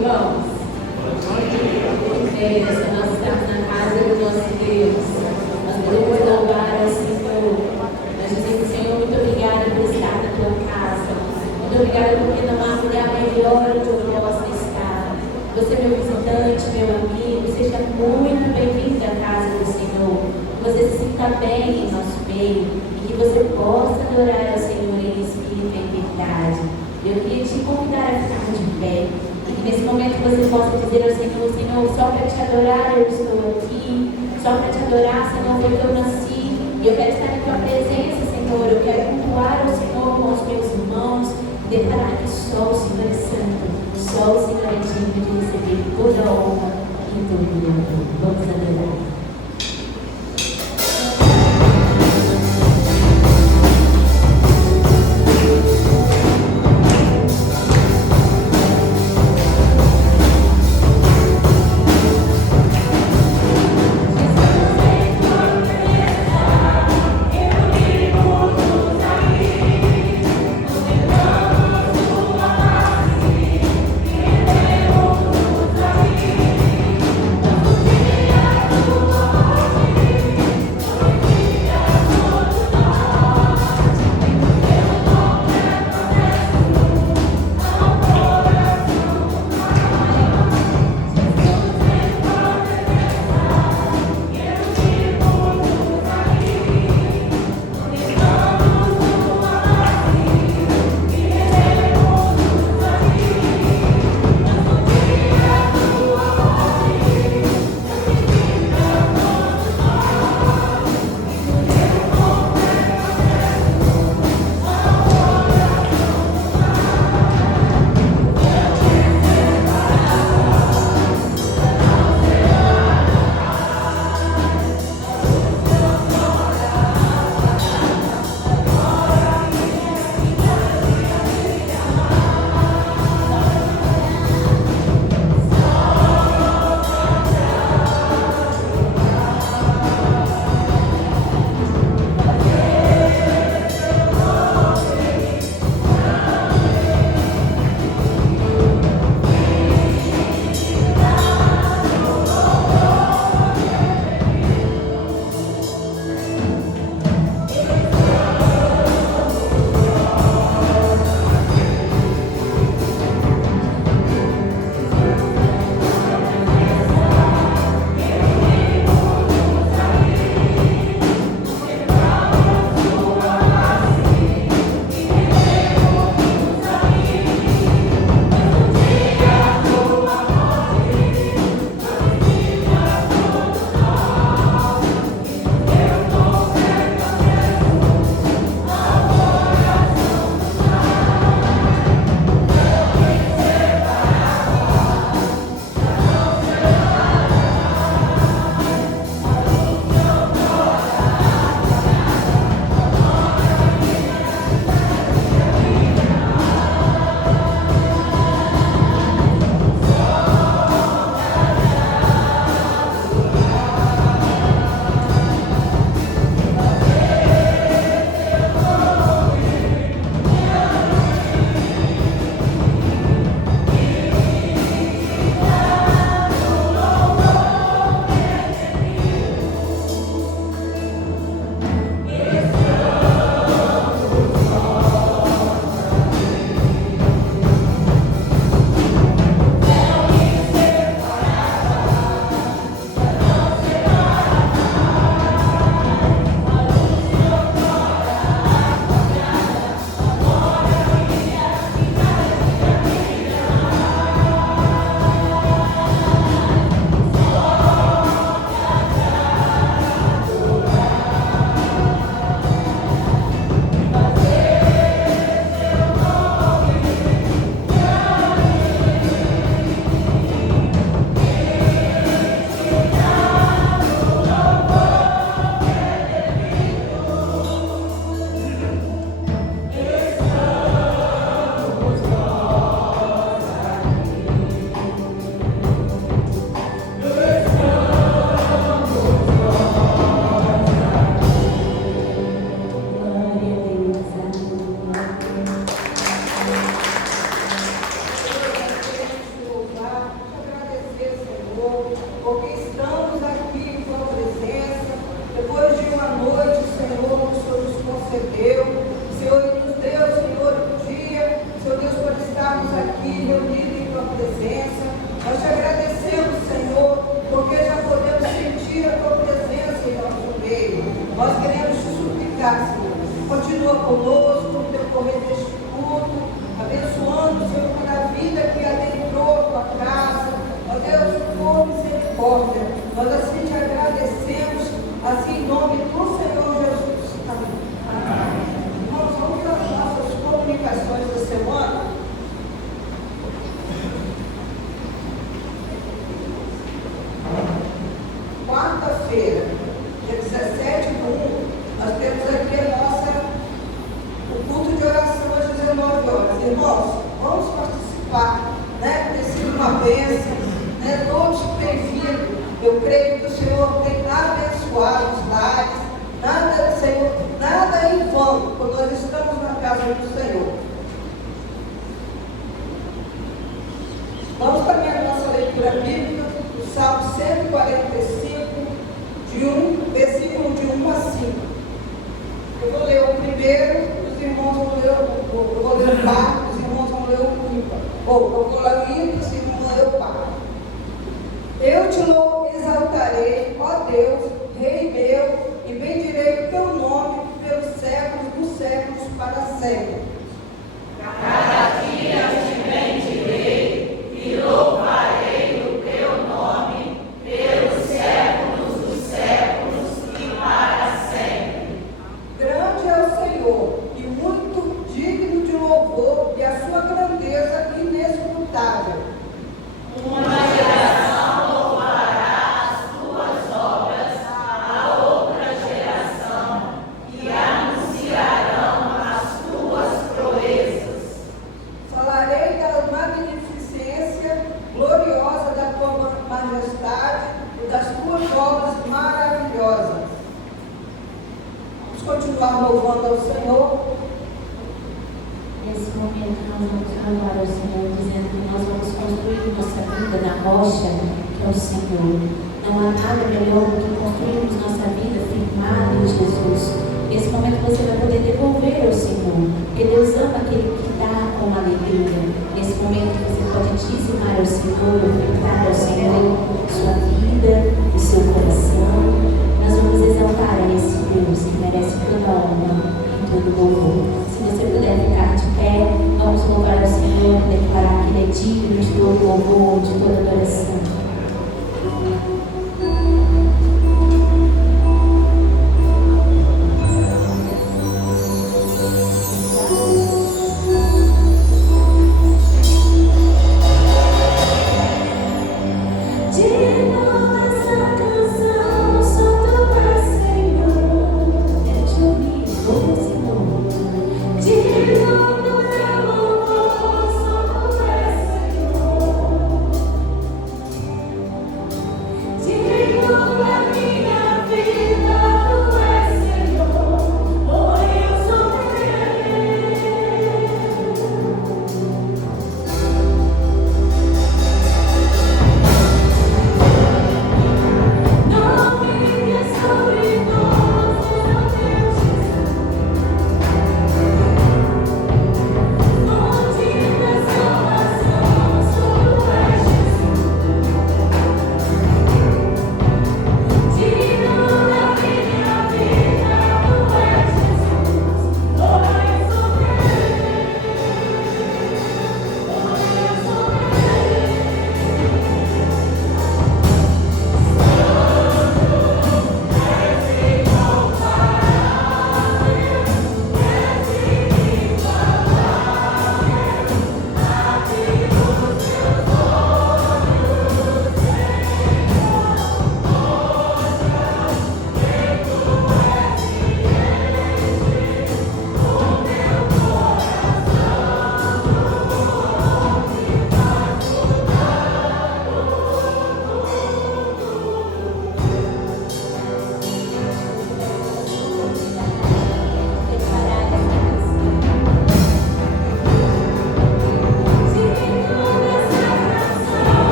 irmãos? Nós estamos na casa do nosso Deus. Nós podemos louvar ao Senhor. Nós dizemos, Senhor, muito obrigada por estar na tua casa. Muito obrigada porque não há lugar melhor onde eu possa estar. Você, meu visitante, meu amigo, seja muito bem-vindo à casa do Senhor. Que você se sinta bem em nosso meio e que você possa adorar ao Senhor em espírito e em verdade. Eu queria te convidar a ficar de pé. E que nesse momento você possa dizer ao Senhor, Senhor, só para te adorar eu estou aqui. Só para te adorar, Senhor, porque eu nasci. E eu quero estar em tua presença, Senhor. Eu quero cultuar o Senhor com os meus irmãos. E declarar que só o Senhor é santo. Só o Senhor é digno de receber toda a honra e todo o louvor. Vamos adorar. Thank presença. Nós te agradecemos, Senhor, porque já podemos sentir a tua presença em nosso meio. Nós queremos te suplicar, Senhor. Continua conosco no decorrer deste culto, abençoando, Senhor, cada vida que adentrou a tua casa. Ó Deus, por misericórdia, nós assim te agradecemos, assim em nome do Senhor Jesus. Amém. Irmãos, vamos às nossas comunicações da semana. Quarta-feira, dia 17/1, nós temos aqui o culto de oração às 19 horas. Irmãos, vamos participar, né? Tem sido uma bênção, né? Todos que têm vindo, eu creio que o Senhor tem abençoado os lares, nada, Senhor, nada em vão, quando nós estamos na casa do Senhor. Vamos caminhar a nossa leitura bíblica, o Salmo 145, versículo de 1 a 5. Eu vou ler o primeiro, os irmãos vão ler eu vou ler o quarto, os irmãos vão ler o quinto. Ou eu vou ler o quinto, os irmãos vão ler o quarto. Eu te exaltarei, ó Deus, Rei meu, e bendirei o teu nome pelos séculos dos séculos para sempre. Cada dia te bendirei e louvarei o teu nome pelos séculos dos séculos e para sempre. Grande é o Senhor e muito digno de louvor, e a sua grandeza inescrutável. Uma geração louvará as tuas obras, a outra geração, e anunciarão as tuas proezas. Falarei da magnificência gloriosa da tua majestade e das tuas obras maravilhosas. Vamos continuar louvando ao Senhor. Nesse momento nós vamos louvar ao Senhor, dizendo que nós vamos construir nossa vida na rocha, que é o Senhor. Não há nada melhor do que construirmos nossa vida firmada em Jesus. Nesse momento você vai poder devolver ao Senhor, porque Deus ama aquele que dá com alegria. Nesse momento você pode dizimar ao Senhor, ofertar ao Senhor sua vida, o seu coração. Nós vamos exaltar a esse Deus que merece toda a honra e todo o louvor. Se você puder ficar de pé, vamos louvar ao Senhor e declarar que Ele é digno de todo louvor, de toda adoração.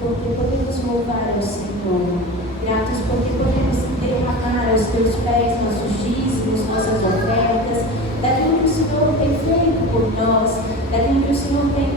porque podemos louvar ao Senhor. Gratos porque podemos derramar aos teus pés nossos dízimos, nossas ofertas, daquilo que o Senhor tem feito por nós, daquilo que o Senhor tem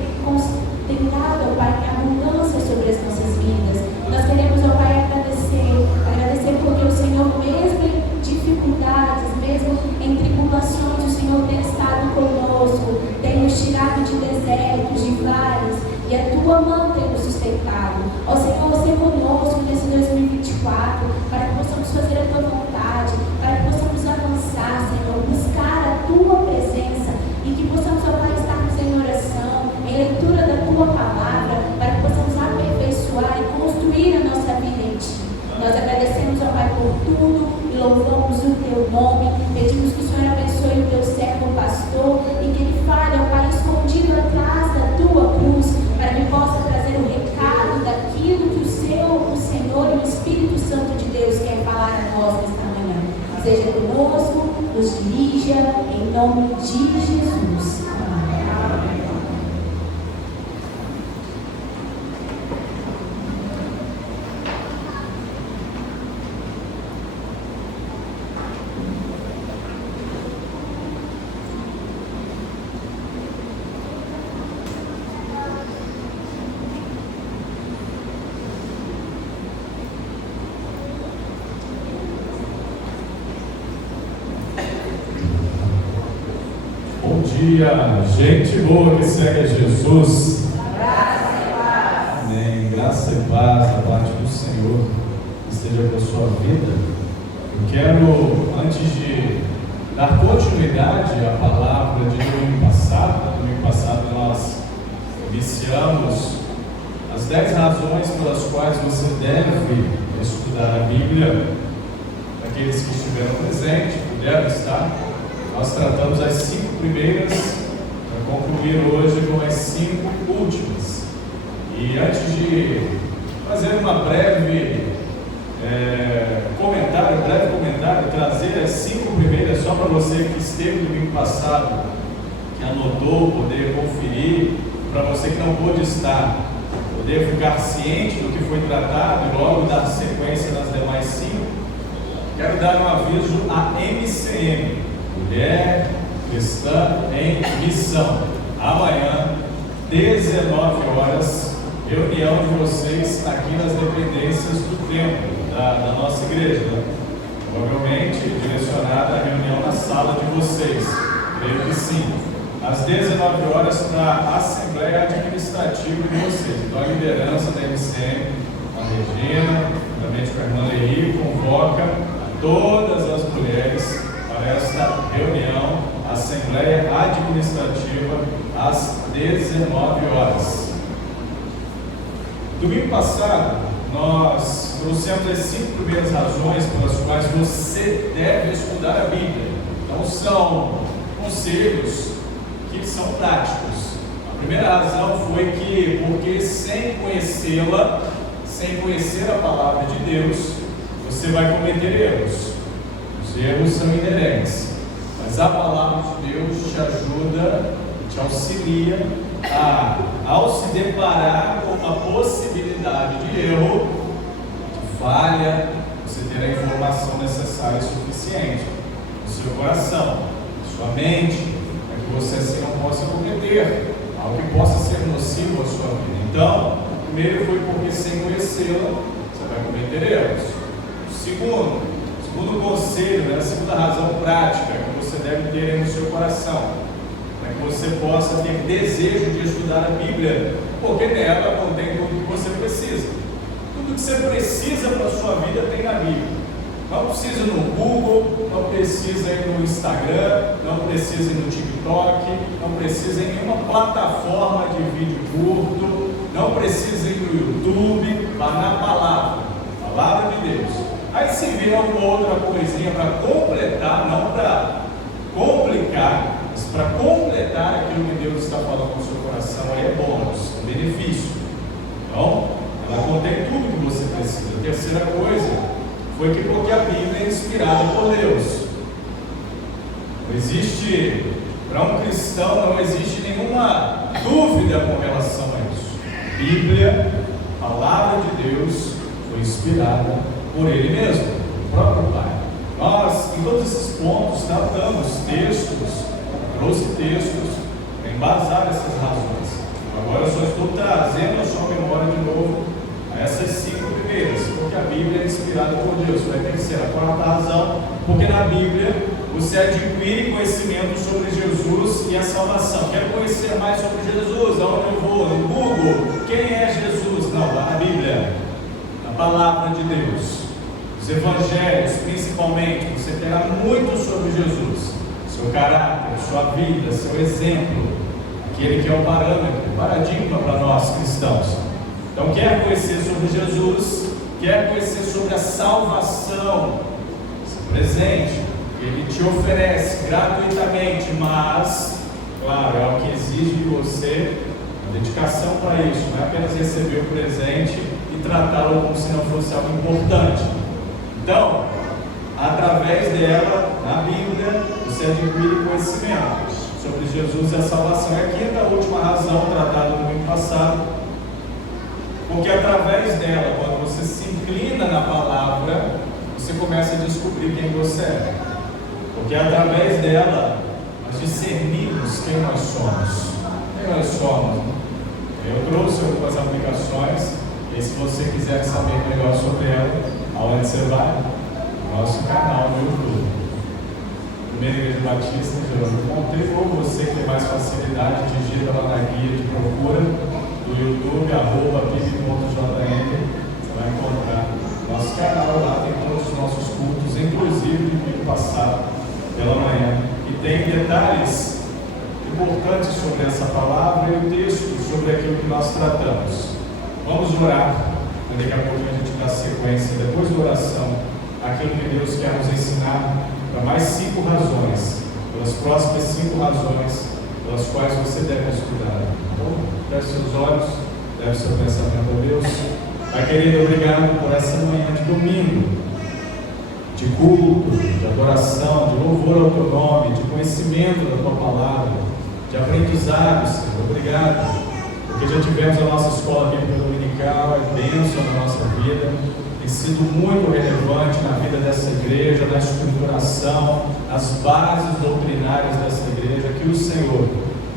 dado, ó Pai, em abundância sobre as nossas vidas. Nós queremos, ó Pai, agradecer porque o Senhor, mesmo em dificuldades, mesmo em tribulações, o Senhor tem estado conosco, tem nos tirado de desertos, de vales, e a tua mão tem nos sustentado. Ó Senhor, seja conosco nesse 2024, para que possamos fazer a tua vontade, para que possamos avançar, Senhor, buscar a tua presença e que possamos, ó Pai, estarmos em oração, em leitura da tua palavra, para que possamos aperfeiçoar e construir a nossa vida em ti. Nós agradecemos, ó Pai, por tudo e louvamos o teu nome. Pedimos que o Senhor abençoe o teu servo, o pastor, e que ele fale, ó Pai, escondido atrás da tua cruz, para que possa trazer o recado daquilo que o Senhor e o Espírito Santo de Deus quer falar a nós nesta manhã. Seja conosco, nos dirija, em nome de Jesus. Amém. Bom dia, gente boa que segue a Jesus. Graça e paz. Amém. Graça e paz da parte do Senhor esteja com a sua vida. Eu quero, antes de dar continuidade à palavra de domingo passado nós iniciamos as 10 razões pelas quais você deve estudar a Bíblia. Aqueles que estiveram presentes, puderam estar. Nós tratamos as 5 primeiras, para concluir hoje com as 5 últimas. E antes de fazer um breve comentário, trazer as 5 primeiras só para você que esteve no domingo passado, que anotou, poder conferir, para você que não pôde estar, poder ficar ciente do que foi tratado e logo dar sequência nas demais 5. Quero dar um aviso à MCM. Mulher Cristã em Missão. Amanhã, 19 horas, reunião de vocês aqui nas dependências do templo da nossa igreja. Provavelmente direcionada a reunião na sala de vocês. Creio que sim. Às 19 horas, na Assembleia Administrativa de vocês. Então, a liderança da MCM, a Regina, também com a irmã Leí, convoca todas as mulheres para esta reunião, Assembleia Administrativa, às 19 horas. Domingo passado, nós trouxemos as 5 primeiras razões pelas quais você deve estudar a Bíblia. Então, são conselhos que são práticos. A primeira razão foi que, porque sem conhecê-la, sem conhecer a palavra de Deus, você vai cometer erros. Os erros são inerentes, mas a palavra de Deus te ajuda, te auxilia ao se deparar com uma possibilidade de erro, de falha, você ter a informação necessária e suficiente no seu coração, na sua mente, para que você assim não possa cometer algo que possa ser nocivo à sua vida. Então, primeiro foi porque sem conhecê-la, você vai cometer erros. Segundo conselho, a segunda razão prática que você deve ter aí no seu coração, para que você possa ter desejo de estudar a Bíblia, porque nela contém tudo que você precisa. Tudo que você precisa para a sua vida tem na Bíblia. Não precisa ir no Google, não precisa ir no Instagram, não precisa ir no TikTok, não precisa ir em nenhuma plataforma de vídeo curto, não precisa ir no YouTube, mas na palavra de Deus. Aí se vier alguma outra coisinha para completar, não para complicar, mas para completar aquilo que Deus está falando no seu coração, aí é bônus, é benefício. Então, ela contém tudo que você precisa. A terceira coisa foi que porque a Bíblia é inspirada por Deus. Não existe, para um cristão, não existe nenhuma dúvida com relação a isso. A Bíblia A palavra de Deus foi inspirada por Ele mesmo, o próprio Pai. Nós, em todos esses pontos, tratamos textos, trouxe textos para embasar essas razões. Agora eu só estou trazendo a sua memória de novo a essas 5 primeiras, porque a Bíblia é inspirada por Deus. Vai ter que ser a 4ª razão, porque na Bíblia você adquire conhecimento sobre Jesus e a salvação. Quer conhecer mais sobre Jesus? Aonde eu vou? No Google. Quem é Jesus? Não, lá na Bíblia, na palavra de Deus. Os evangelhos, principalmente, você terá muito sobre Jesus, seu caráter, sua vida, seu exemplo, aquele que é o parâmetro, o paradigma para nós cristãos. Então, quer conhecer sobre Jesus, quer conhecer sobre a salvação, se presente, Ele te oferece gratuitamente, mas, claro, é o que exige de você uma dedicação para isso, não é apenas receber o presente e tratá-lo como se não fosse algo importante. Então, através dela, na Bíblia, você adquire conhecimento sobre Jesus e a salvação. É a 5ª última razão tratada no domingo passado, porque através dela, quando você se inclina na palavra, você começa a descobrir quem você é. Porque através dela, nós discernimos quem nós somos. Quem nós somos? Eu trouxe algumas aplicações, e se você quiser saber melhor sobre ela, aonde você vai? No nosso canal no YouTube. Primeira Igreja Batista, Jerônimo Monteiro, ou você que tem mais facilidade, digita lá na guia de procura do YouTube, @pib.jm, você vai encontrar nosso canal lá, tem todos os nossos cultos, inclusive do domingo passado, pela manhã, e tem detalhes importantes sobre essa palavra e o texto sobre aquilo que nós tratamos. Vamos orar, daqui a pouco a gente dá sequência, depois da oração, aquilo que Deus quer nos ensinar, para mais 5 razões, pelas próximas 5 razões, pelas quais você deve estudar. Então, feche seus olhos, leve seu pensamento a Deus. Pai querido, obrigado por essa manhã de domingo, de culto, de adoração, de louvor ao teu nome, de conhecimento da tua palavra, de aprendizado, Senhor. Obrigado, porque já tivemos a nossa escola bíblica dominical, é bênção na nossa vida, tem sido muito relevante na vida dessa igreja, na estruturação, nas bases doutrinárias dessa igreja. Que o Senhor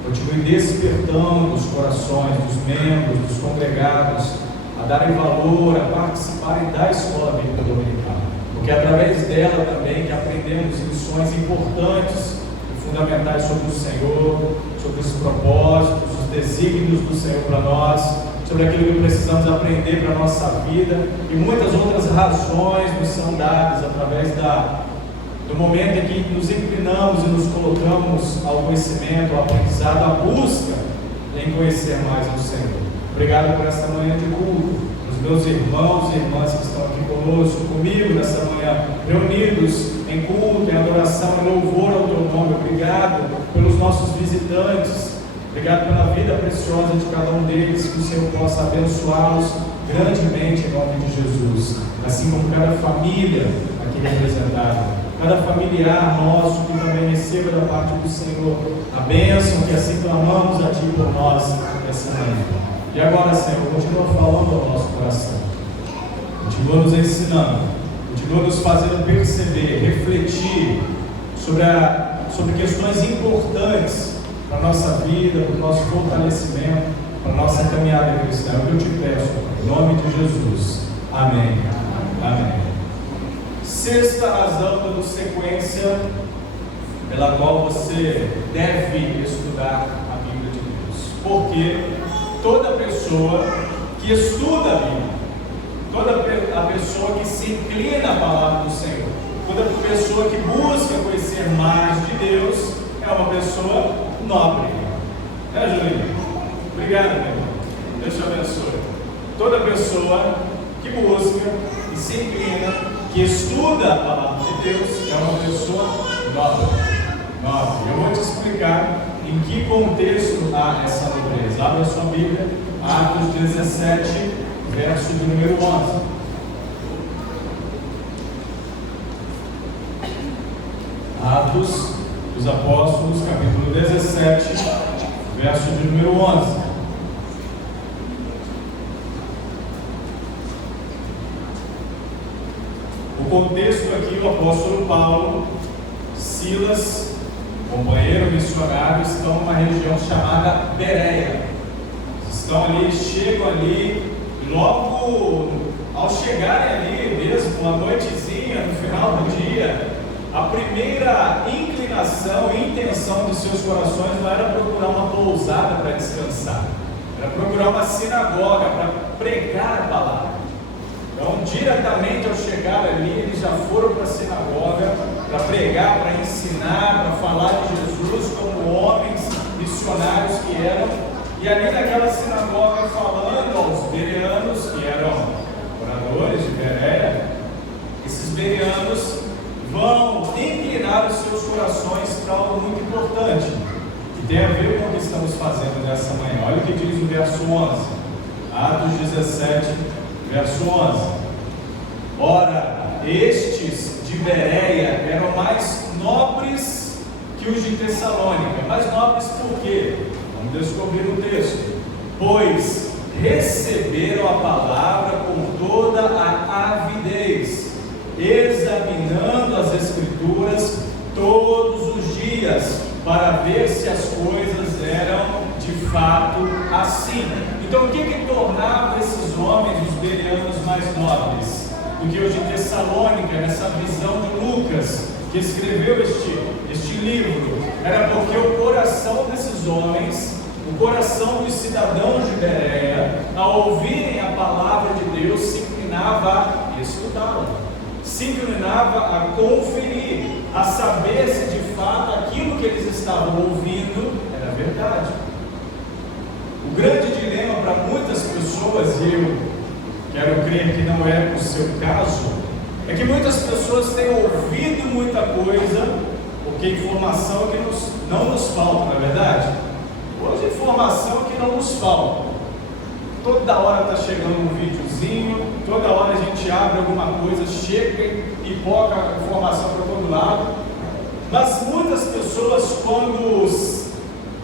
continue despertando os corações dos membros, dos congregados, a darem valor, a participarem da escola bíblica dominical, porque é através dela também que aprendemos lições importantes e fundamentais sobre o Senhor, sobre os propósitos, os desígnios do Senhor para nós, sobre aquilo que precisamos aprender para a nossa vida, e muitas outras razões nos são dadas através do momento em que nos inclinamos e nos colocamos ao conhecimento, ao aprendizado, à busca em conhecer mais o Senhor. Obrigado por esta manhã de culto, os meus irmãos e irmãs que estão aqui conosco, comigo nessa manhã, reunidos em culto, em adoração, em louvor ao teu nome. Obrigado pelos nossos visitantes, obrigado pela vida preciosa de cada um deles, que o Senhor possa abençoá-los grandemente em nome de Jesus, assim como cada família aqui representada, cada familiar nosso que também receba da parte do Senhor a bênção que assim clamamos a Ti por nós essa manhã. E agora, Senhor, continua falando ao nosso coração, continua nos ensinando, continua nos fazendo perceber, refletir sobre questões importantes para a nossa vida, para o nosso fortalecimento, para a nossa caminhada cristã. É o que eu te peço, em nome de Jesus. Amém. Amém. 6ª razão, dando sequência, pela qual você deve estudar a Bíblia de Deus. Porque toda pessoa que estuda a Bíblia, toda a pessoa que se inclina à palavra do Senhor, toda pessoa que busca conhecer mais de Deus, é uma pessoa nobre. Julinho? Obrigado, meu irmão. Deus te abençoe. Toda pessoa que busca e se inclina, que estuda a palavra de Deus, é uma pessoa nobre. Eu vou te explicar em que contexto há essa nobreza. Abra a sua Bíblia, Atos 17, verso de número 11. Atos dos Apóstolos, capítulo 17, verso de número 11. O contexto aqui, o apóstolo Paulo, Silas, companheiro missionário, estão numa região chamada Bereia. Estão ali, chegam ali, logo ao chegarem ali mesmo, uma noitezinha, no final do dia, a primeira inclinação e intenção de seus corações não era procurar uma pousada para descansar, era procurar uma sinagoga para pregar a palavra. Então, diretamente ao chegar ali, eles já foram para a sinagoga para pregar, para ensinar, para falar de Jesus como homens missionários que eram. E ali naquela sinagoga, falando aos bereanos, que eram moradores de Bereia, esses bereanos vão inclinar os seus corações para algo muito importante, que tem a ver com o que estamos fazendo nessa manhã. Olha o que diz o verso 11, Atos 17, verso 11. Ora, estes de Bereia eram mais nobres que os de Tessalônica. Mais nobres por quê? Vamos descobrir no texto. Pois receberam a palavra com toda a avidez, examinando as Escrituras todos os dias, para ver se as coisas eram de fato assim. Então, o que tornava esses homens, os bereanos, mais nobres do que os de Tessalônica, nessa visão de Lucas, que escreveu este livro? Era porque o coração desses homens, o coração dos cidadãos de Bereia, ao ouvirem a palavra de Deus, se inclinava a estudá-la, se inclinava a conferir, a saber se de fato aquilo que eles estavam ouvindo era verdade. O grande dilema para muitas pessoas, e eu quero crer que não é o seu caso, é que muitas pessoas têm ouvido muita coisa, porque informação que não nos falta, não é verdade? Hoje informação que não nos falta. Toda hora está chegando um videozinho, toda hora a gente abre alguma coisa, chega e pipoca a informação para todo lado. Mas muitas pessoas, quando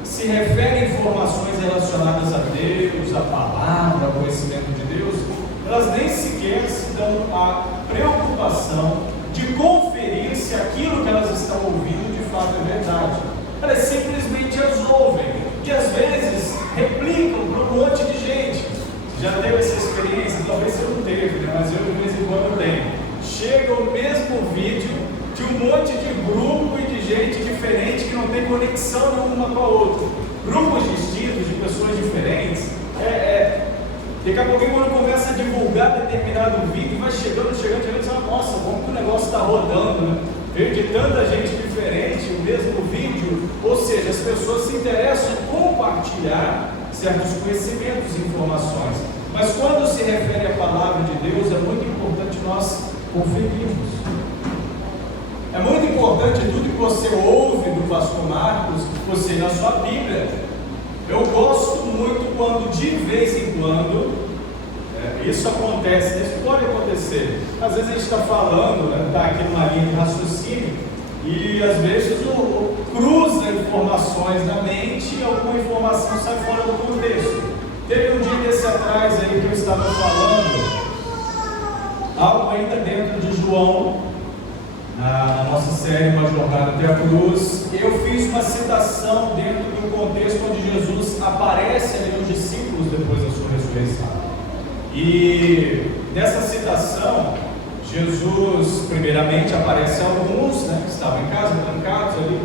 se referem a informações relacionadas a Deus, a palavra, ao conhecimento de Deus, elas nem sequer se dão a preocupação de conferir se aquilo que elas estão ouvindo de fato é verdade. Elas simplesmente as ouvem e às vezes replicam para um monte de gente. Já teve essa experiência? Talvez você não teve, né? Mas eu de vez em quando tenho. Chega o mesmo vídeo de um monte de grupo e de gente diferente que não tem conexão nenhuma com a outra. Grupos distintos, de pessoas diferentes. Daqui a pouquinho, quando começa a divulgar determinado vídeo, vai chegando, a gente fala, nossa, como que o negócio está rodando, né? Veio de tanta gente diferente, o mesmo vídeo. Ou seja, as pessoas se interessam em compartilhar certos conhecimentos e informações. Mas quando se refere à palavra de Deus, é muito importante nós conferirmos. É muito importante tudo que você ouve do pastor Marcos, você na sua Bíblia. Eu gosto muito quando, de vez em quando, isso acontece, isso pode acontecer. Às vezes a gente está falando, está aqui numa linha de raciocínio, e às vezes cruza informações na mente e alguma informação sai fora do contexto. Teve um dia desse atrás aí que eu estava falando, algo ainda dentro de João, na nossa série Uma Jornada até a Cruz. Eu fiz uma citação dentro do contexto onde Jesus aparece ali aos discípulos depois da sua ressurreição. E nessa citação, Jesus primeiramente aparece a alguns, que estavam em casa, trancados ali.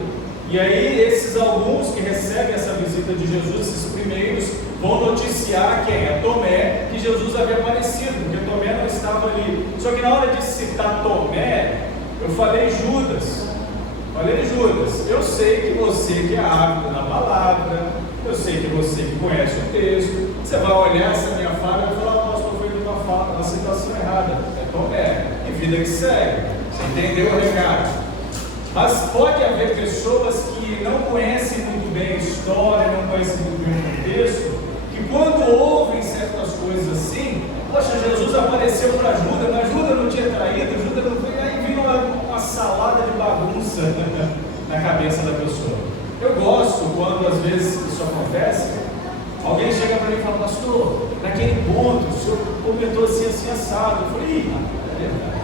E aí esses alguns que recebem essa visita de Jesus, esses primeiros, vão noticiar quem? É Tomé, que Jesus havia aparecido, porque Tomé não estava ali. Só que na hora de citar Tomé, eu falei Judas. Eu sei que você que é ávido na palavra, eu sei que você que conhece o texto, você vai olhar essa minha fala e vai falar, nossa, foi uma fala, uma citação errada. É Tomé, e vida que segue. Você entendeu o recado? Mas pode haver pessoas que não conhecem muito bem a história, não conhecem muito bem o contexto, que quando ouvem certas coisas assim, poxa, Jesus apareceu para Judas, mas Judas não tinha traído, Judas não foi, aí vira uma salada de bagunça na cabeça da pessoa. Eu gosto quando às vezes isso acontece, alguém chega para mim e fala, pastor, naquele ponto, o senhor comentou assim, assim, assado. Eu falei, é verdade.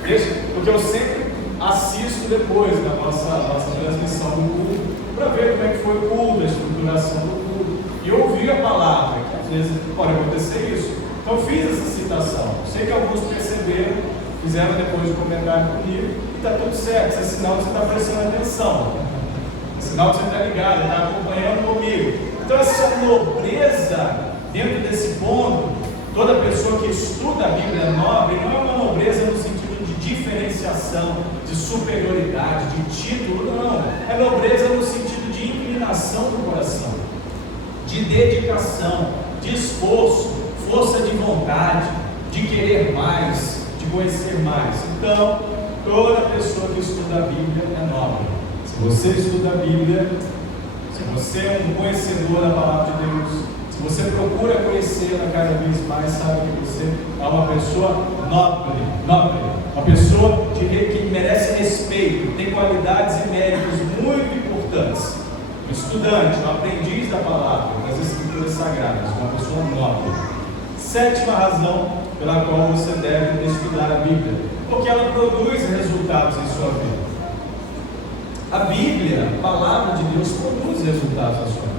Porque eu sempre assisto depois da nossa transmissão do culto, para ver como é que foi o culto, a estruturação do culto. E eu ouvi a palavra, que às vezes pode acontecer isso. Então eu fiz essa citação. Sei que alguns perceberam, fizeram depois o comentário comigo, e está tudo certo. Isso é sinal que você está prestando atenção. É sinal que você está ligado, está acompanhando comigo. Então essa nobreza, dentro desse ponto, toda pessoa que estuda a Bíblia é nobre, não é uma nobreza no sentido de diferenciação, de superioridade, de título, não. É nobreza no sentido de inclinação do coração, de dedicação, de esforço, força de vontade, de querer mais, de conhecer mais. Então, toda pessoa que estuda a Bíblia é nobre. Se você estuda a Bíblia, se você é um conhecedor da palavra de Deus, se você procura conhecê-la cada vez mais, sabe que você é uma pessoa nobre, uma pessoa que merece respeito, tem qualidades e méritos muito importantes. Um estudante, um aprendiz da palavra, das Escrituras Sagradas, uma pessoa nobre. Sétima razão pela qual você deve estudar a Bíblia, porque ela produz resultados em sua vida. A Bíblia, a palavra de Deus, produz resultados na sua vida.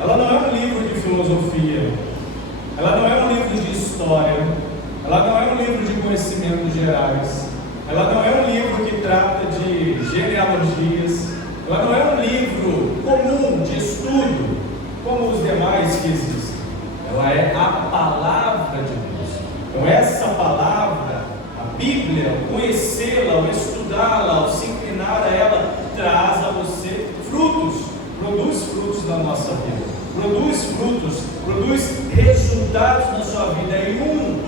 Ela não é um livro de filosofia, ela não é um livro de história, ela não é um livro de conhecimentos gerais, ela não é um livro que trata de genealogias, ela não é um livro comum de estudo, como os demais que existem. Ela é a palavra de Deus. Então essa palavra, a Bíblia, conhecê-la, ao estudá-la, ao se inclinar a ela, traz a você frutos, produz frutos na nossa vida, produz frutos, produz resultados na sua vida. E um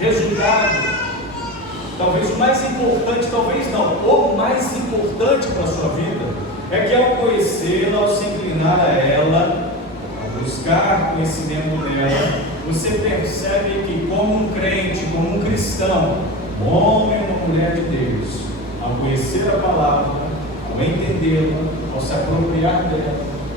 resultado, talvez o mais importante, talvez não, o mais importante para a sua vida, é que ao conhecê-la, ao se inclinar a ela, a buscar conhecimento dela, você percebe que como um crente, como um cristão, um homem ou uma mulher de Deus, ao conhecer a palavra, ao entendê-la, ao se apropriar dela,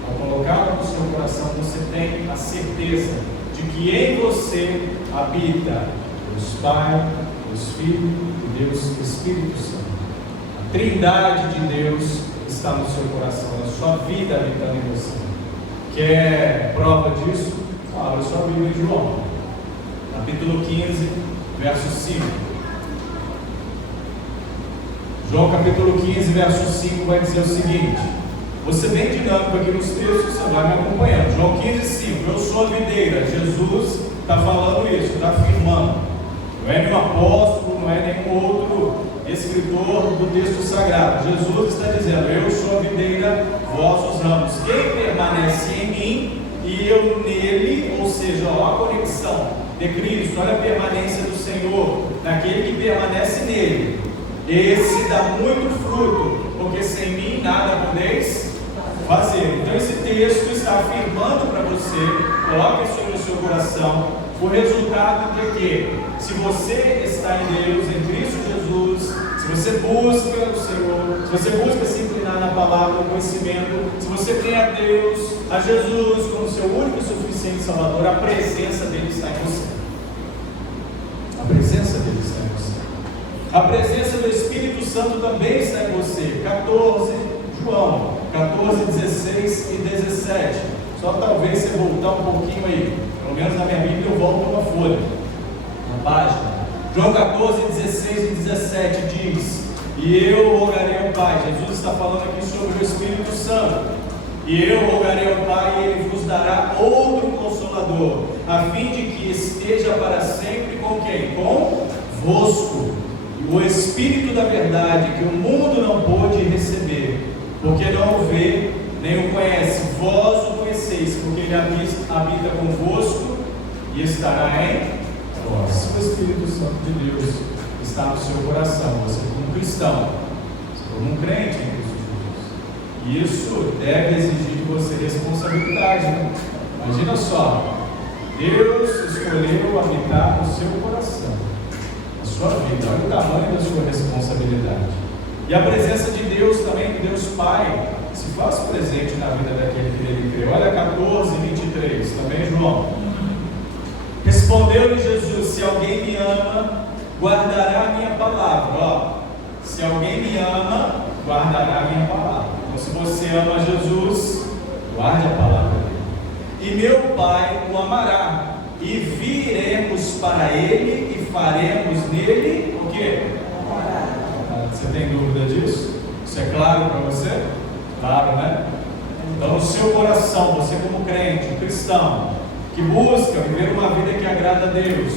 ao colocá-la no seu coração, você tem a certeza de que em você habita Deus Pai, Deus Filho e Deus Espírito Santo. A Trindade de Deus está no seu coração, na sua vida habitando em você. Quer prova disso? Abra sua Bíblia em João, capítulo 15, verso 5. João capítulo 15, verso 5 vai dizer o seguinte. Vou ser bem dinâmico aqui nos textos, você vai me acompanhando. João 15, 5. Eu sou a videira. Jesus está falando isso, está afirmando. Não é nenhum apóstolo, não é nenhum outro escritor do texto sagrado. Jesus está dizendo: eu sou a videira, vós os ramos. Quem permanece em mim e eu nele, ou seja, a conexão de Cristo, olha a permanência do Senhor, naquele que permanece nele. Esse dá muito fruto, porque sem mim nada podeis fazer. Então esse texto está afirmando para você, coloque isso no seu coração, o resultado de que, se você está em Deus, em Cristo Jesus, se você busca o Senhor, se você busca se inclinar na palavra, no conhecimento, se você tem a Deus, a Jesus como seu único e suficiente Salvador, a presença dele está em você. A presença dele está em você. A presença do Espírito Santo também está em você. João 14, 16 e 17. Só talvez você voltar um pouquinho aí. Pelo menos na minha Bíblia eu volto uma folha, uma página. João 14, 16 e 17 diz: e eu rogarei ao Pai. Jesus está falando aqui sobre o Espírito Santo. E eu rogarei ao Pai e Ele vos dará outro Consolador, a fim de que esteja para sempre com quem? Convosco. O Espírito da verdade, que o mundo não pôde receber, porque não o vê, nem o conhece. Vós o conheceis, porque Ele habita convosco e estará em vós. O Espírito Santo de Deus está no seu coração, você como cristão, você como um crente em Cristo Jesus. E isso deve exigir de você responsabilidade, né? Imagina só, Deus escolheu habitar no seu coração, sua vida, olha o tamanho da sua responsabilidade. E a presença de Deus também, de Deus Pai, se faz presente na vida daquele que nele crê. Olha 14, 23, também João. Respondeu-lhe Jesus: se alguém me ama, guardará a minha palavra. Ó, se alguém me ama, guardará a minha palavra. Então, se você ama Jesus, guarde a palavra dele. E meu Pai o amará, e viremos para ele e faremos nele o quê? Você tem dúvida disso? Isso é claro para você? Claro, né? Então, no seu coração, você como crente, um cristão, que busca viver uma vida que agrada a Deus,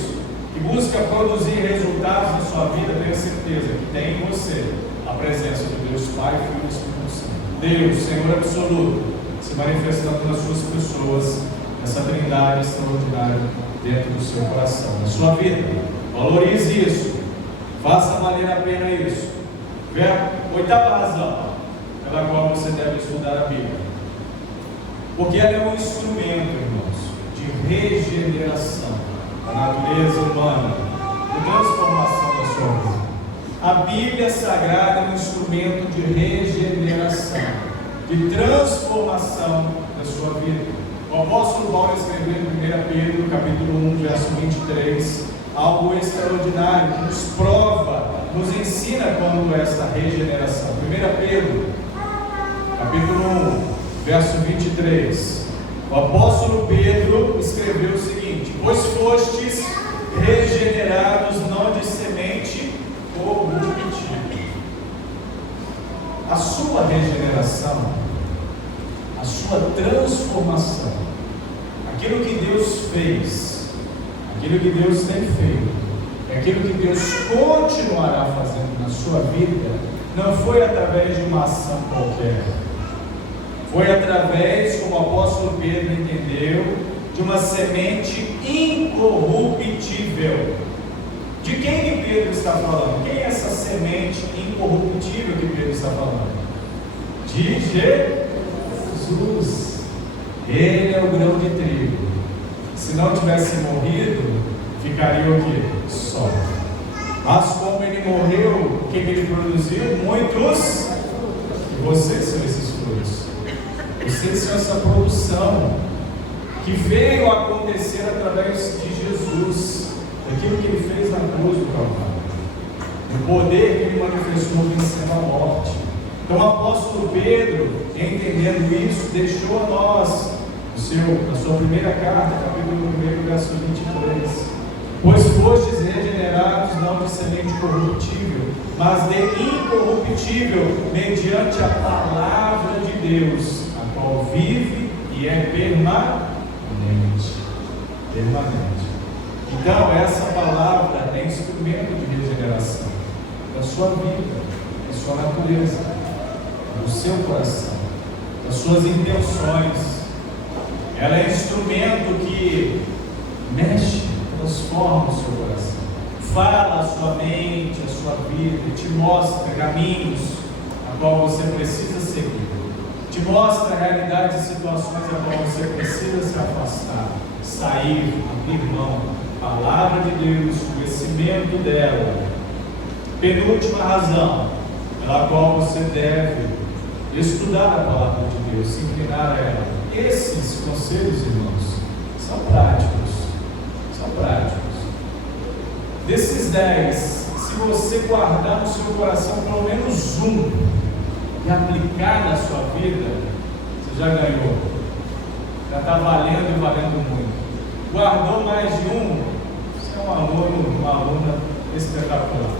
que busca produzir resultados na sua vida, tenha certeza que tem em você a presença de Deus Pai, Filho e Espírito Santo. Deus, Senhor absoluto, se manifestando nas suas pessoas, essa trindade extraordinária dentro do seu coração, na sua vida. Valorize isso, faça valer a pena isso. Oitava razão pela qual você deve estudar a Bíblia, porque ela é um instrumento, irmãos, de regeneração da natureza humana, de transformação da sua vida. A Bíblia Sagrada é um instrumento de regeneração, de transformação da sua vida. O apóstolo Paulo escreveu em 1 Pedro, capítulo 1, verso 23, algo extraordinário, que nos prova, nos ensina quando essa regeneração. 1 Pedro, capítulo 1, verso 23. O apóstolo Pedro escreveu o seguinte: pois fostes regenerados não de semente corruptível. A sua regeneração, a sua transformação, aquilo que Deus fez, aquilo que Deus tem feito, aquilo que Deus continuará fazendo na sua vida, não foi através de uma ação qualquer. Foi através, como o apóstolo Pedro entendeu, de uma semente incorruptível. De quem que Pedro está falando? Quem é essa semente incorruptível que Pedro está falando? De Jesus. Ele é o grão de trigo. Se não tivesse morrido, ficaria o quê? Só. Mas como ele morreu, o que ele produziu? Muitos. E vocês são esses frutos. Vocês são essa produção que veio a acontecer através de Jesus, daquilo que ele fez na cruz do Calvário, o poder que ele manifestou vencendo a morte. Então o apóstolo Pedro, entendendo isso, deixou a nós, na sua primeira carta, capítulo 1, verso 23, pois fostes regenerados não de semente corruptível, mas de incorruptível, mediante a palavra de Deus, a qual vive e é permanente. Então essa palavra é instrumento de regeneração da sua vida, da sua natureza, do seu coração, das suas intenções. Ela é instrumento que mexe, transforma o seu coração, fala a sua mente, a sua vida, te mostra caminhos a qual você precisa seguir, te mostra realidades e situações a qual você precisa se afastar, sair, abrir mão. Palavra de Deus, conhecimento dela. Penúltima razão pela qual você deve estudar a palavra de Deus, se inclinar a ela. Esses conselhos, irmãos, são práticos. São práticos. Desses 10, se você guardar no seu coração pelo menos um e aplicar na sua vida, você já ganhou. Já está valendo e valendo muito. Guardou mais de um, você é um aluno, uma aluna espetacular.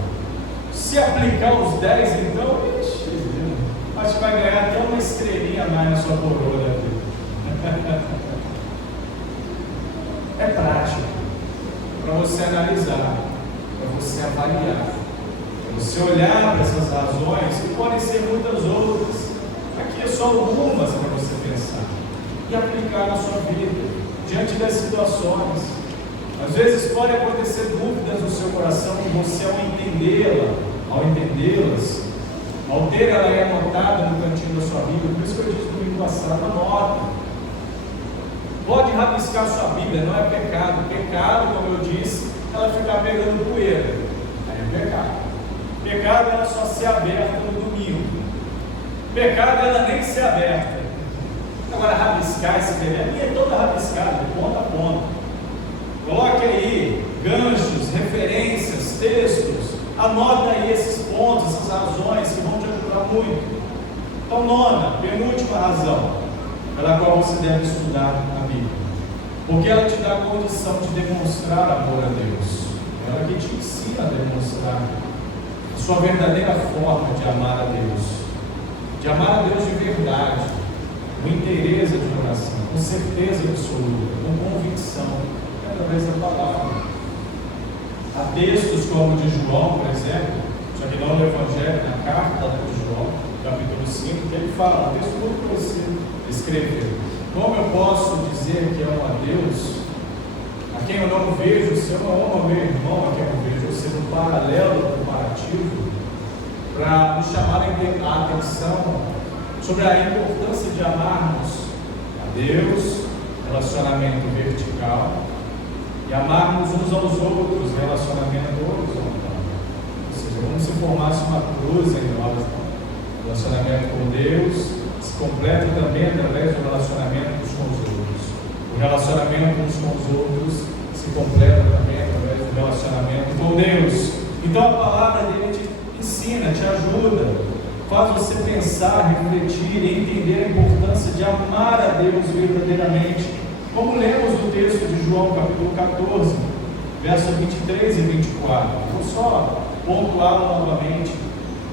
Se aplicar os 10, então, acho que vai ganhar até uma estrelinha a mais na sua coroa da vida. É prático para você analisar, para você avaliar, para você olhar para essas razões, que podem ser muitas outras. Aqui é só algumas para você pensar e aplicar na sua vida, diante das situações. Às vezes pode acontecer dúvidas no seu coração e você, ao entendê-las, ao ter ela aí anotada no cantinho da sua Bíblia, por isso que eu disse no domingo passado, anota. Pode rabiscar sua Bíblia, não é pecado. Pecado, como eu disse, ela ficar pegando poeira. Aí é pecado. Pecado é ela só ser aberta no domingo. Pecado é ela nem ser aberta. Agora, rabiscar, escrever, a minha é toda rabiscada, de ponta a ponta. Coloque aí ganchos, referências, textos Anota aí esses pontos, essas razões que vão te ajudar muito. Então, nona, penúltima razão pela qual você deve estudar a Bíblia. Porque ela te dá a condição de demonstrar amor a Deus. Ela que te ensina a demonstrar a sua verdadeira forma de amar a Deus. De amar a Deus de verdade, com inteireza de oração, com certeza absoluta, com convicção, através da palavra. Há textos como o de João, por exemplo, só que não no Evangelho, na carta de João, capítulo 5, que ele fala, um texto muito conhecido, escreveu: como eu posso dizer que amo a Deus, a quem eu não vejo, se eu não amo meu irmão, a quem eu vejo? Ou seja, um paralelo, um comparativo, para nos chamar a atenção sobre a importância de amarmos a Deus, relacionamento vertical, e amarmos uns aos outros, relacionamento horizontal. Ou seja, como se formasse uma cruz em nós. O relacionamento com Deus se completa também através do relacionamento uns com os outros. O relacionamento uns com os outros se completa também através do relacionamento com Deus. Então a palavra dele te ensina, te ajuda, faz você pensar, refletir e entender a importância de amar a Deus verdadeiramente. Como lemos no texto de João, capítulo 14, versos 23 e 24. Vou só pontuá-lo novamente,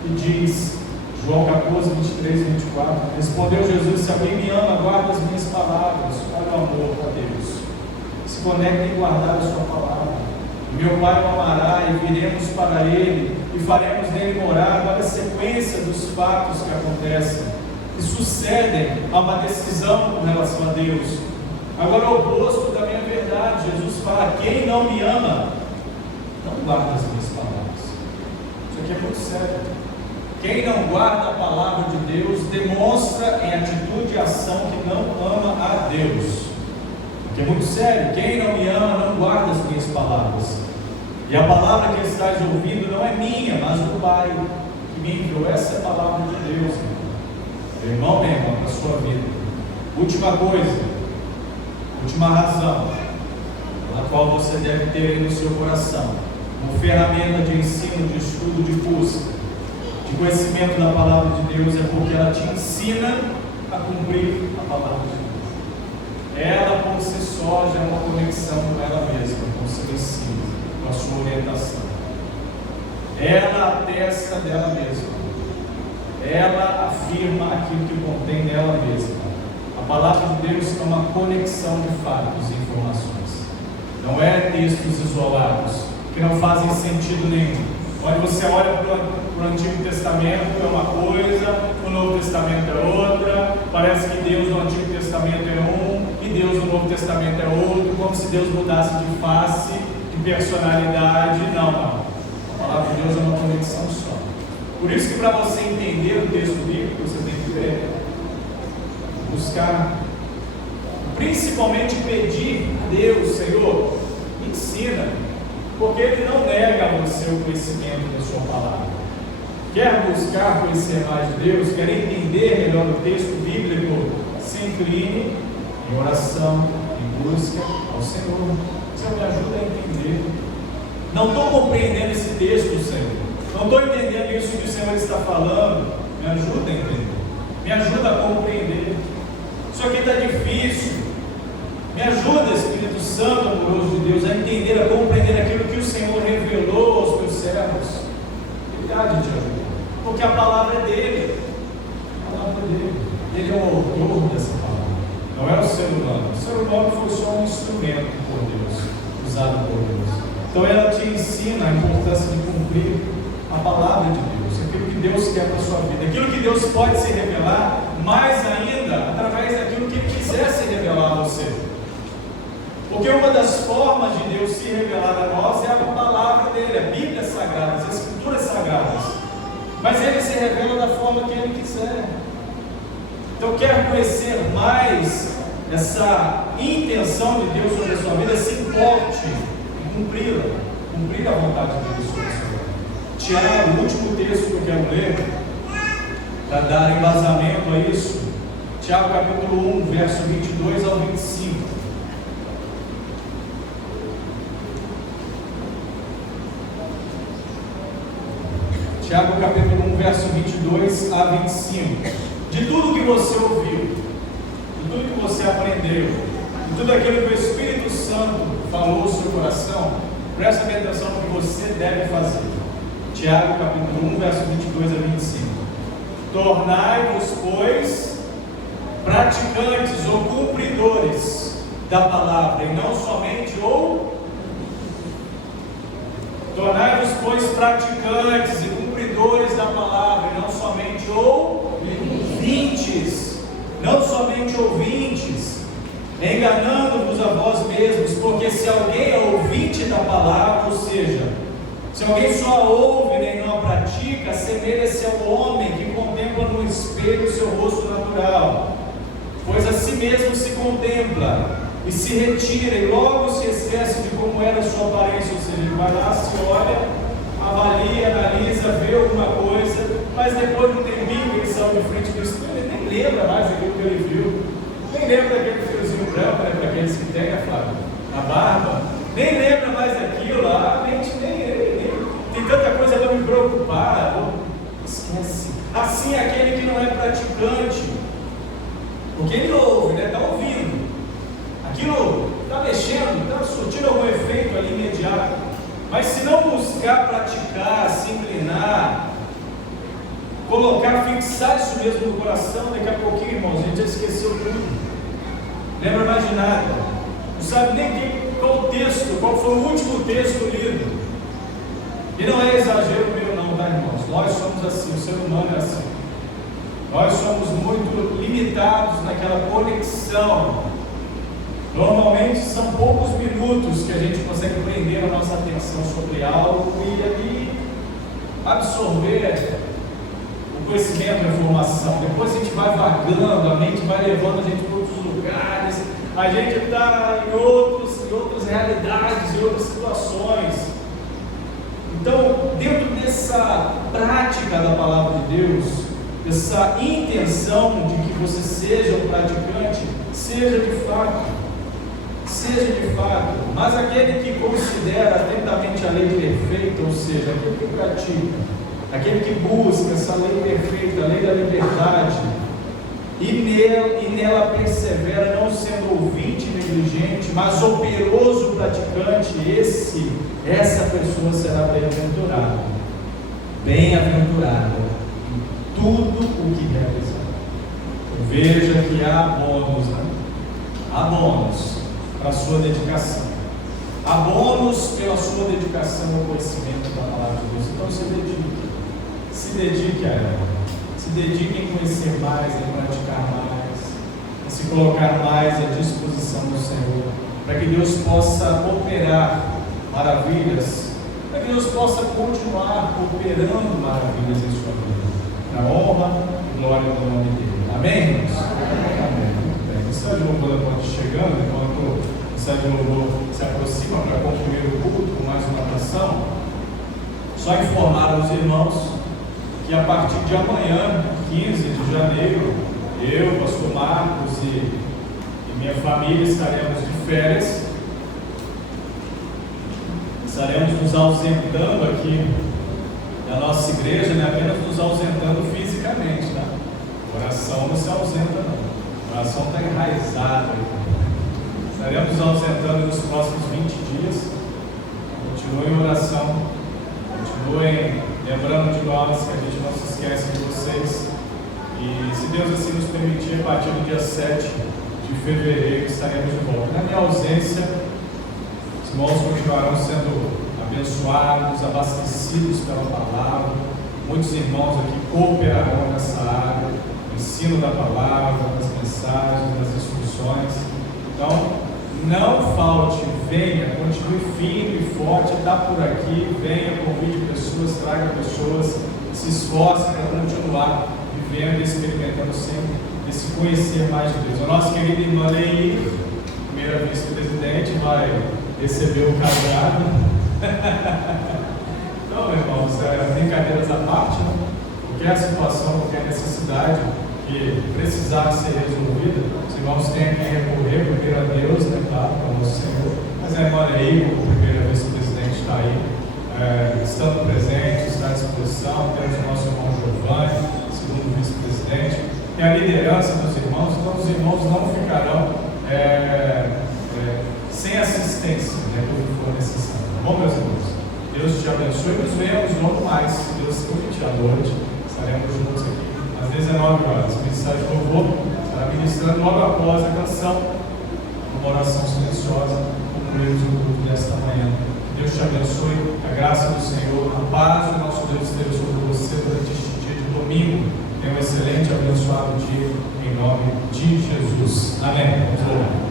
e diz, João 14, 23 e 24, respondeu Jesus: se alguém me ama, guarda as minhas palavras. Olha o amor a Deus. Se conecta em guardar a sua palavra. E meu Pai o amará, e viremos para ele, e faremos nele morar. Olha a sequência dos fatos que acontecem, que sucedem a uma decisão com relação a Deus. Agora, o oposto da minha verdade, Jesus fala: quem não me ama, não guarda as minhas palavras. Isso aqui é muito sério. Quem não guarda a palavra de Deus demonstra em atitude e ação que não ama a Deus. Porque é muito sério. Quem não me ama não guarda as minhas palavras. E a palavra que estás ouvindo não é minha, mas do Pai que me enviou. Essa é a palavra de Deus, meu irmão, minha irmã, para a sua vida. Última coisa, última razão pela qual você deve ter aí no seu coração uma ferramenta de ensino, de estudo, de busca, de conhecimento da palavra de Deus, é porque ela te ensina a cumprir a palavra de Deus. Ela por si só já é uma conexão com ela mesma, com o seu ensino, com a sua orientação. Ela atesta dela mesma. Ela afirma aquilo que contém nela mesma. A palavra de Deus é uma conexão de fatos e informações. Não é textos isolados que não fazem sentido nenhum. Quando você olha para o Antigo Testamento é uma coisa, o Novo Testamento é outra, parece que Deus no Antigo Testamento é um e Deus no Novo Testamento é outro, como se Deus mudasse de face, de personalidade. Não. A palavra de Deus é uma conexão só. Por isso que para você entender o texto bíblico, você tem que ler, buscar, principalmente pedir a Deus: Senhor, me ensina, porque Ele não nega a você o conhecimento da sua palavra. Quer buscar conhecer mais de Deus, quer entender melhor o texto bíblico, se incline em oração, em busca ao Senhor. Senhor, me ajuda a entender. Não estou compreendendo esse texto, Senhor. Não estou entendendo isso que o Senhor está falando. Me ajuda a entender. Me ajuda a compreender. Isso aqui está difícil. Me ajuda, Espírito Santo amoroso de Deus, a entender, a compreender aquilo que o Senhor revelou aos teus servos. Ele há de te ajudar, porque a palavra é dele. A palavra é dele. Ele é o autor dessa palavra. Não é o ser humano. O ser humano foi só um instrumento por Deus, usado por Deus. Então ela te ensina a importância de cumprir a palavra de Deus, aquilo que Deus quer para a sua vida, aquilo que Deus pode se revelar, mais ainda, através daquilo que Ele quiser se revelar a você. Porque uma das formas de Deus se revelar a nós é a palavra dele, a Bíblia Sagrada, as Escrituras Sagradas. Mas Ele se revela da forma que Ele quiser. Então, quer conhecer mais essa intenção de Deus sobre a sua vida, se importe em cumpri-la, cumprir a vontade de Deus sobre a sua vida. Tiago, o último texto que eu quero ler, para dar embasamento a isso, Tiago capítulo 1, verso 22 ao 25. Tiago capítulo 1, verso 22 a 25. De tudo que você ouviu, de tudo que você aprendeu, de tudo aquilo que o Espírito Santo falou ao seu coração, presta bem atenção no que você deve fazer. Tiago capítulo 1, verso 22 a 25. Tornai-vos, pois, praticantes ou cumpridores da palavra, e não somente Tornai-vos, pois, praticantes e cumpridores da palavra, e não somente ouvintes, não somente ouvintes, enganando-vos a vós mesmos, porque se alguém é ouvinte da palavra, ou seja, se alguém só ouve nem não a pratica, assemelha-se ao homem que contempla no espelho o seu rosto natural, pois a si mesmo se contempla e se retira e logo se esquece de como era a sua aparência, ou seja, ele vai lá, se olha, avalia, analisa, vê alguma coisa, mas depois de um tempinho que ele saiu de frente do espelho, ele nem lembra mais daquilo que ele viu, nem lembra daquele fiozinho branco, né, para aqueles que têm, Flávio, na barba, nem lembra mais daquilo lá, nem tem tanta coisa para me preocupar, esquece. Assim aquele que não é praticante, porque ele ouve, né, está ouvindo, aquilo está mexendo, está surtindo algum efeito ali imediato, mas se não buscar praticar, se inclinar, colocar, fixar isso mesmo no coração, daqui a pouquinho, irmãos, a gente já esqueceu tudo, lembra mais de nada, não sabe nem qual texto, qual foi o último texto lido. E não é exagero meu não, tá, irmãos? Nós somos assim, o ser humano é assim. Nós somos muito limitados naquela conexão. Normalmente são poucos minutos que a gente consegue prender a nossa atenção sobre algo e absorver o conhecimento, a informação. Depois a gente vai vagando, a mente vai levando a gente para outros lugares, a gente está em outras realidades, em outras situações. Então, dentro dessa prática da palavra de Deus, essa intenção de que você seja um praticante, seja de fato, mas aquele que considera atentamente a lei perfeita, ou seja, aquele que pratica, aquele que busca essa lei perfeita, a lei da liberdade, e nela persevera, não sendo ouvinte negligente, mas operoso praticante, essa pessoa será bem-aventurada em tudo o que realizar. Veja que há bônus, né? Há bônus para a sua dedicação, há bônus pela sua dedicação ao conhecimento da palavra de Deus. Então se dedique a ela, se dedique em conhecer mais, em praticar mais, em se colocar mais à disposição do Senhor, para que Deus possa operar maravilhas, para que Deus possa continuar operando maravilhas em sua vida, na honra e glória do nome dele. Amém, irmãos? Amém. Muito bem. O Ministério de Louvor pode ir chegando, enquanto o Ministério de Louvor se aproxima para concluir o culto com mais uma oração. Só informar aos irmãos que a partir de amanhã, 15 de janeiro, eu, pastor Marcos e minha família estaremos de férias. Estaremos nos ausentando aqui da nossa igreja, não é apenas nos ausentando fisicamente, tá? A oração não se ausenta não, a oração está enraizada aí. Estaremos nos ausentando nos próximos 20 dias. Continuem em oração, continuem lembrando de nós, que a gente não se esquece de vocês. E se Deus assim nos permitir, a partir do dia 7 de fevereiro estaremos de volta. Na minha ausência, os irmãos continuarão sendo abençoados, abastecidos pela palavra. Muitos irmãos aqui cooperarão nessa área, no ensino da palavra, nas mensagens, nas instruções. Então, não falte, venha, continue firme e forte, está por aqui, venha, convide pessoas, traga pessoas, se esforce para continuar vivendo e experimentando sempre esse conhecer mais de Deus. A nossa querida irmã Leí, primeira vice-presidente, vai receber o cadeado. Então, meus irmãos, brincadeiras à parte, né? Qualquer situação, qualquer necessidade que precisar ser resolvida, os irmãos têm que recorrer primeiro a Deus, né, claro, para o nosso Senhor. Mas a irmã Leí, como primeira vice-presidente, está aí, estando presente, está disponível. disposição, temos o nosso irmão Giovanni, segundo vice-presidente, e a liderança dos irmãos, então os irmãos não ficarão sem assistência, né, quando for necessário. Tá bom, meus irmãos? Deus te abençoe e nos vemos logo mais, se Deus permitir, à noite. Estaremos juntos aqui às 19 horas. A mensagem de louvor estará ministrando logo após a canção, uma oração silenciosa. Concluímos o culto desta manhã. Deus te abençoe, a graça do Senhor, a paz do nosso Deus esteja sobre você durante este dia de domingo. Tenha um excelente e abençoado dia, em nome de Jesus. Amém. Vamos orar.